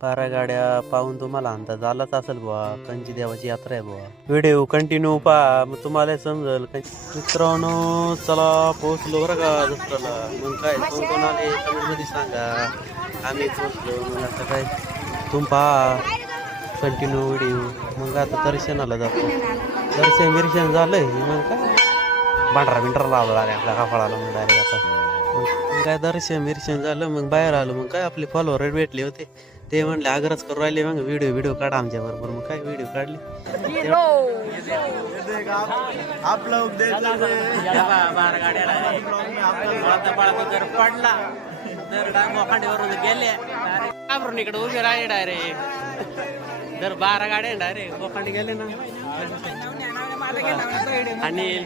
12 गाड्या पाहून तुम्हाला अंदाज आलाच असेल बुवा कंची देवाची यात्रा आहे बुवा. व्हिडिओ कंटिन्यू पहा मग तुम्हाला समजेल. मित्रांनो चला पोहोचलो बरं का जत्राला. मग काय कोण कोण आले कमेंट मध्ये सांगा. आम्ही पोहोचलो मग आता काय तुम्ही पहा कंटिन्यू व्हिडिओ. मग आता दर्शनाला जातो. दर्शन झालंय मग काय भांडरा लावला आपल्या काफळाला. मग डायरेक्ट आता मग काय दर्शन झालं. मग बाहेर आलो. मग काय आपले फॉलोअर भेटले होते. ते म्हणले आग्रह करू राहिले. मग व्हिडिओ काढा आमच्या बरोबर. मग काय व्हिडिओ काढले. पडला तर गेले घाबरून इकडे उभे राहिले डायरेक्ट. जर 12 गाड्या डायरेक्ट बोखांडी गेले ना. अनिल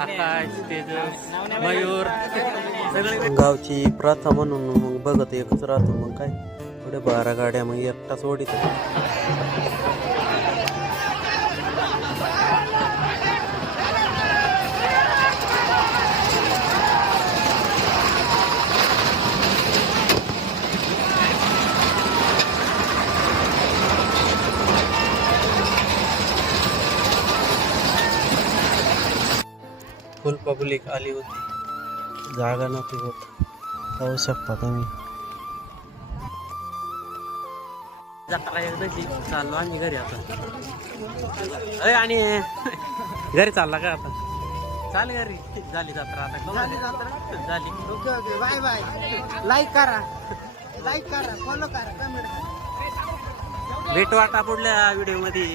आकाश तेजस मयूर सगळे गावची प्रथा म्हणून मग बघत एकच राहतो. मग काय थोडे 12 गाड्या मग एकटाच ओढीत. फुल पब्लिक आली होती. जागा नव्हती होत. पाहू शकता तुम्ही. जत्रा एकदाची चाललो आम्ही घरी आता. आणि घरी चालला का आता. चाल घरी झाली जत्रा आता. झाली. Okay okay bye bye. Like करा फॉलो करा. भेटू आता पुढल्या व्हिडिओ मध्ये.